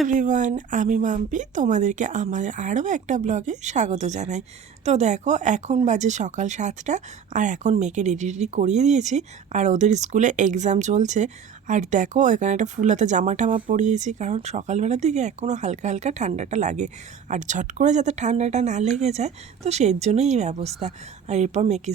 Everyone, আমি মাম্পি তোমাদেরকে আমার আরও একটা ব্লগে স্বাগত জানাই। তো দেখো, এখন বাজে সকাল 7টা আর এখন মেয়েকে রেডি করিয়ে দিয়েছি আর ওদের স্কুলে এক্সাম চলছে। আর দেখো এখানে একটা ফুল হাতে জামা টামা পরিয়েছি, কারণ সকালবেলার দিকে এখনও হালকা হালকা ঠান্ডাটা লাগে আর ঝট করে যাতে ঠান্ডাটা না লেগে যায়, তো সেই জন্যই এই ব্যবস্থা। আর এরপর মেয়েকে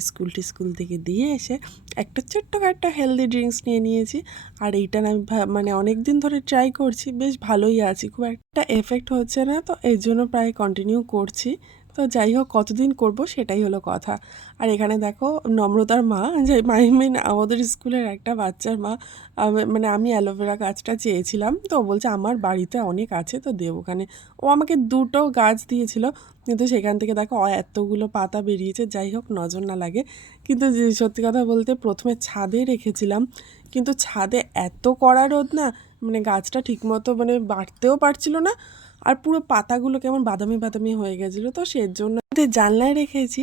স্কুল থেকে দিয়ে এসে একটা ছোট্টখাট্ট হেলদি ড্রিঙ্কস নিয়ে নিয়েছি। আর এইটা আমি মানে অনেক দিন ধরে ট্রাই করছি, বেশ ভালোই আছি, খুব একটা এফেক্ট হচ্ছে না, তো এর জন্য প্রায় কন্টিনিউ করছি। তো যাই হোক, কতদিন করব সেটাই হলো কথা। আর এখানে দেখো নম্রতার মা, যে মিন আমাদের স্কুলের একটা বাচ্চার মা, মানে আমি অ্যালোভেরা গাছটা চেয়েছিলাম, তো ও বলছে আমার বাড়িতে অনেক আছে তো দেব ওখানে। ও আমাকে 2টো গাছ দিয়েছিল, কিন্তু সেখান থেকে দেখো এতগুলো পাতা বেরিয়েছে। যাই হোক, নজর না লাগে। কিন্তু সত্যি কথা বলতে প্রথমে ছাদে রেখেছিলাম, কিন্তু ছাদে এত কড়া রোদ না, মানে গাছটা ঠিকমতো মানে বাড়তেও পারছিল না, আর পুরো পাতাগুলো কেমন বাদামি বাদামি হয়ে গেছিলো। তো সেজন্য জানলায় রেখেছি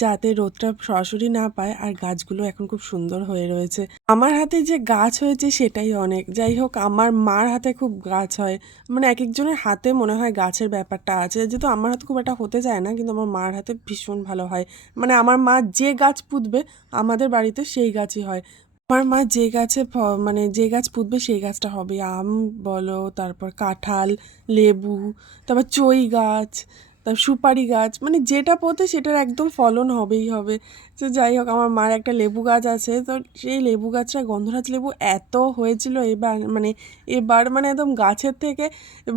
যাতে রোদটা সরাসরি না পায়, আর গাছগুলো এখন খুব সুন্দর হয়ে রয়েছে। আমার হাতে যে গাছ হয়েছে সেটাই অনেক। যাই হোক, আমার মার হাতে খুব গাছ হয়, মানে এক একজনের হাতে মনে হয় গাছের ব্যাপারটা আছে, যেহেতু আমার হাতে খুব একটা হতে যায় না, কিন্তু আমার মার হাতে ভীষণ ভালো হয়। মানে আমার মা যে গাছ পুঁতবে আমাদের বাড়িতে সেই গাছই হয়। আমার মা যে গাছে মানে যে গাছ পুঁতবে সেই গাছটা হবে। আম বলো, তারপর কাঁঠাল, লেবু, তারপর চই গাছ, তারপর সুপারি গাছ, মানে যেটা পোঁতে সেটার একদম ফলন হবেই হবে। তো যাই হোক, আমার মার একটা লেবু গাছ আছে, তো সেই লেবু গাছটা গন্ধরাজ লেবু এত হয়েছিল এবার মানে একদম গাছের থেকে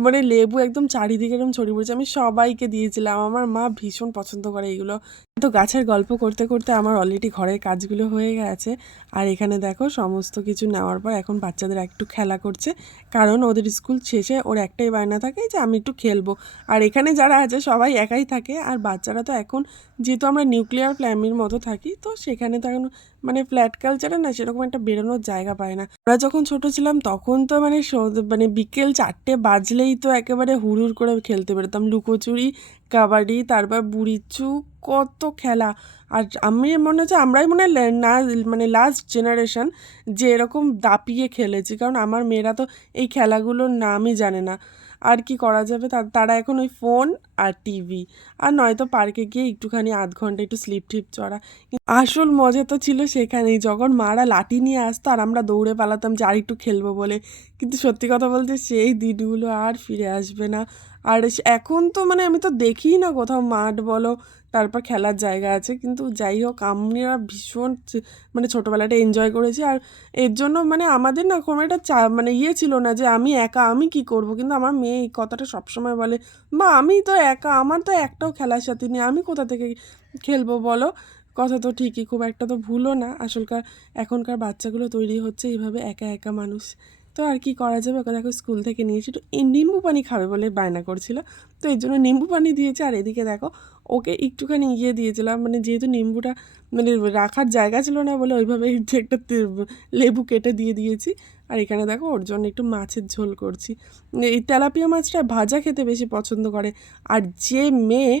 মানে লেবু একদম চারিদিকে এরকম ছড়িয়ে পড়েছে। আমি সবাইকে দিয়েছিলাম, আমার মা ভীষণ পছন্দ করে এইগুলো। তো গাছের গল্প করতে করতে আমার অলরেডি ঘরের কাজগুলো হয়ে গেছে। আর এখানে দেখো সমস্ত কিছু নেওয়ার পর এখন বাচ্চাদের একটু খেলা করছে, কারণ ওদের স্কুল শেষে ওর একটাই বায়না থাকে যে আমি একটু খেলবো। আর এখানে যারা আছে সবাই একাই থাকে, আর বাচ্চারা তো এখন যেহেতু আমরা নিউক্লিয়ার ফ্যামিলির মতো থাকি, তো সেখানে তো এখন মানে ফ্ল্যাট কালচারে না সেরকম একটা বেরোনোর জায়গা পায় না। আমরা যখন ছোট ছিলাম তখন তো মানে মানে বিকেল 4টে বাজলেই তো একেবারে হুড়ুর করে খেলতে বেরোতাম, লুকোচুরি, কাবাডি, তারপর বুড়িচু, কত খেলা। আর আমি মনে হচ্ছে আমরাই মনে হয় না মানে লাস্ট জেনারেশন যে এরকম দাপিয়ে খেলেছি, কারণ আমার মেয়েরা তো এই খেলাগুলোর নামই জানে না। আর কি করা যাবে, তারা এখন ওই ফোন আর টিভি, আর নয়তো পার্কে গিয়ে একটুখানি আধ ঘন্টা একটু স্লিপ টিপ চড়া। আসল মজা তো ছিল সেখানেই, যখন মারা লাঠি নিয়ে আসতো আর আমরা দৌড়ে পালাতাম যে আর একটু খেলবো বলে। কিন্তু সত্যি কথা বলতে সেই দিনগুলো আর ফিরে আসবে না। আর এখন তো মানে আমি তো দেখিই না কোথাও মাঠ বলো, তারপর খেলার জায়গা আছে। কিন্তু যাই হোক, আমরা ভীষণ মানে ছোটোবেলাটা এনজয় করেছি। আর এর জন্য মানে আমাদের না কোনো একটা মানে ছিল না যে আমি একা আমি কি করব। কিন্তু আমার মেয়ে এই কথাটা সবসময় বলে, মা আমি তো একা, আমার তো একটাও খেলার সাথী নেই, আমি কোথা থেকে খেলবো বলো। কথা তো ঠিকই, খুব একটা তো ভুলও না। এখনকার বাচ্চাগুলো তৈরি হচ্ছে এইভাবে একা একা মানুষ। তো আর কি করা যাবে, ওকে দেখো স্কুল থেকে নিয়েছি, একটু নিম্বু পানি খাবে বলে বায়না করছিল, তো এই জন্য নিম্বু পানি দিয়েছে। আর এদিকে দেখো ওকে একটুখানি দিয়েছিলাম, মানে যেহেতু নিম্বুটা মানে রাখার জায়গা ছিল না বলে ওইভাবে একটা লেবু কেটে দিয়েছি। আর এখানে দেখো ওর জন্য একটু মাছের ঝোল করছি। এই তেলাপিয়া মাছটা ভাজা খেতে বেশি পছন্দ করে। আর যে মেয়ে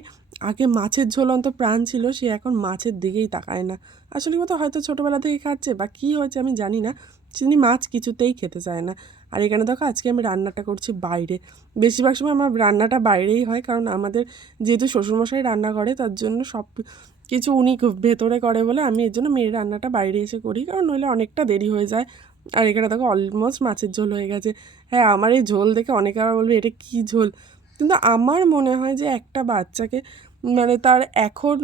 আগে মাছের ঝোল অন্ত প্রাণ ছিল, সে এখন মাছের দিকেই তাকায় না। আসলে কথা হয়তো ছোটোবেলা থেকে খাচ্ছে বা কী হয়েছে আমি জানি না, চিনি মাছ কিছুতেই খেতে চায় না। আর এখানে দেখো আজকে আমি রান্নাটা করছি বাইরে। বেশিরভাগ সময় আমার রান্নাটা বাইরেই হয়, কারণ আমাদের যেহেতু শ্বশুরমশাই রান্না করে, তার জন্য সব কিছু উনি ভেতরে করে বলে আমি এর জন্য মেয়ের রান্নাটা বাইরে এসে করি, কারণ নইলে অনেকটা দেরি হয়ে যায়। আর এখানে দেখো অলমোস্ট মাছের ঝোল হয়ে গেছে। হ্যাঁ, আমার এই ঝোল দেখে অনেকে আবার বলবে এটা কী ঝোল, কিন্তু আমার মনে হয় যে একটা বাচ্চাকে মানে তার এখন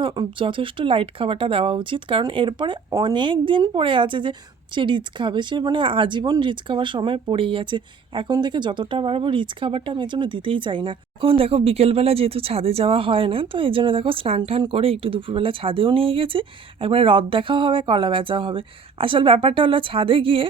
যথেষ্ট লাইট খাবারটা দেওয়া উচিত, কারণ এরপরে অনেক দিন পড়ে আছে যে সে রিচ খাবে, সে মানে আজীবন রিচ খাবার সময় পড়েই আছে। এখন থেকে যতটা বাড়াবো রিচ খাবারটা আমি এর জন্য দিতেই চাই না। এখন দেখো বিকেলবেলা যেহেতু ছাদে যাওয়া হয় না, তো এই জন্য দেখো স্নান টান করে একটু দুপুরবেলা ছাদেও নিয়ে গেছি। একবারে রথ দেখাও হবে, কলা বেচাও হবে। আসল ব্যাপারটা হলো ছাদে গিয়ে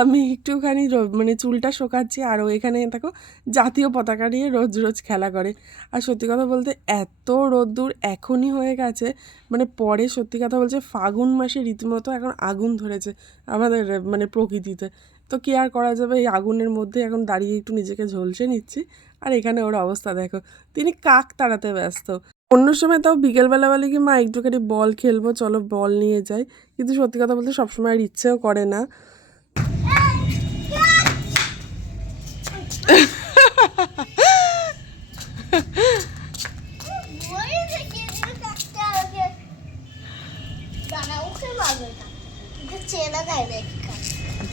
আমি একটুখানি মানে চুলটা শোকাচ্ছি, আর ও এখানে দেখো জাতীয় পতাকা নিয়ে রোজ রোজ খেলা করে। আর সত্যি কথা বলতে এত রোদ্দুর এখনই হয়ে গেছে, মানে পরে সত্যি কথা বলছে ফাগুন মাসে রীতিমতো এখন আগুন ধরেছে আমাদের মানে প্রকৃতিতে। তো কি আর করা যাবে, এই আগুনের মধ্যে এখন দাঁড়িয়ে একটু নিজেকে ঝলসে নিচ্ছি। আর এখানে ওর অবস্থা দেখো, তিনি কাক তাড়াতে ব্যস্ত। অন্য সময় তাও বিকেলবেলা বলে কি মা একটুখানি বল খেলবো, চলো বল নিয়ে যাই, কিন্তু সত্যি কথা বলতে সবসময় আর ইচ্ছেও করে না।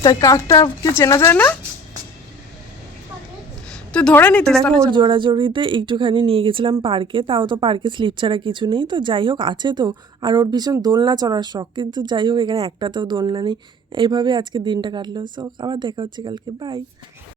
তাই কাকটাকে চেনা যায় না? তো ধরে নিতে দেখো, ওর জোড়াজড়িতে একটুখানি নিয়ে গেছিলাম পার্কে। তাও তো পার্কে স্লিপ ছাড়া কিছু নেই, তো যাই হোক আছে তো। আর ওর ভীষণ দোলনা চড়ার শখ, কিন্তু যাই হোক এখানে একটাতেও দোলনা নেই। এইভাবে আজকে দিনটা কাটলো। সো আবার দেখা হচ্ছে কালকে, বাই।